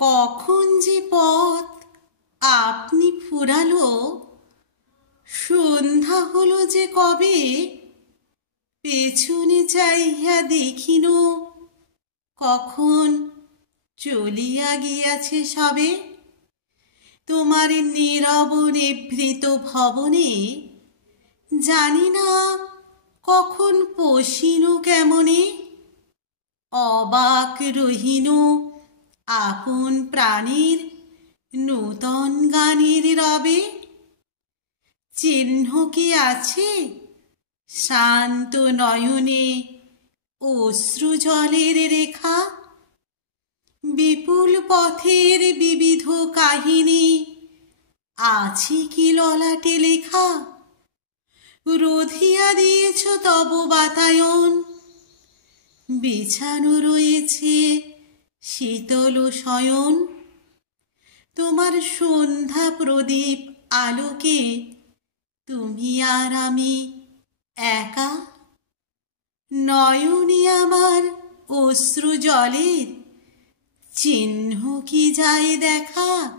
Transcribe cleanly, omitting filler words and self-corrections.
কখন যে পথ আপনি ফুরালো, সন্ধ্যা হলো যে কবে। পেছনে চাহিয়া দেখিন, কখন চলিয়া গিয়াছে সবে। তোমার নীরব নিভৃত ভবনে জানি না কখন পশিনু কেমনে। অবাক রহিনু আপন প্রাণীর নূতন গানের রবে। চিহ্ন কি আছে শান্ত নয়নে অশ্রু জলের রেখা। বিপুল পথের বিবিধ কাহিনী আছে কি ললাটে লেখা। রধিয়া দিয়েছ তব বাতায়ন, বিছানো রয়েছে শীতল শয়ন। তোমার সন্ধ্যা প্রদীপ আলোকে তুমি আর আমি একা। নয়নে আমার অশ্রু জলের চিহ্ন কি যায় দেখা।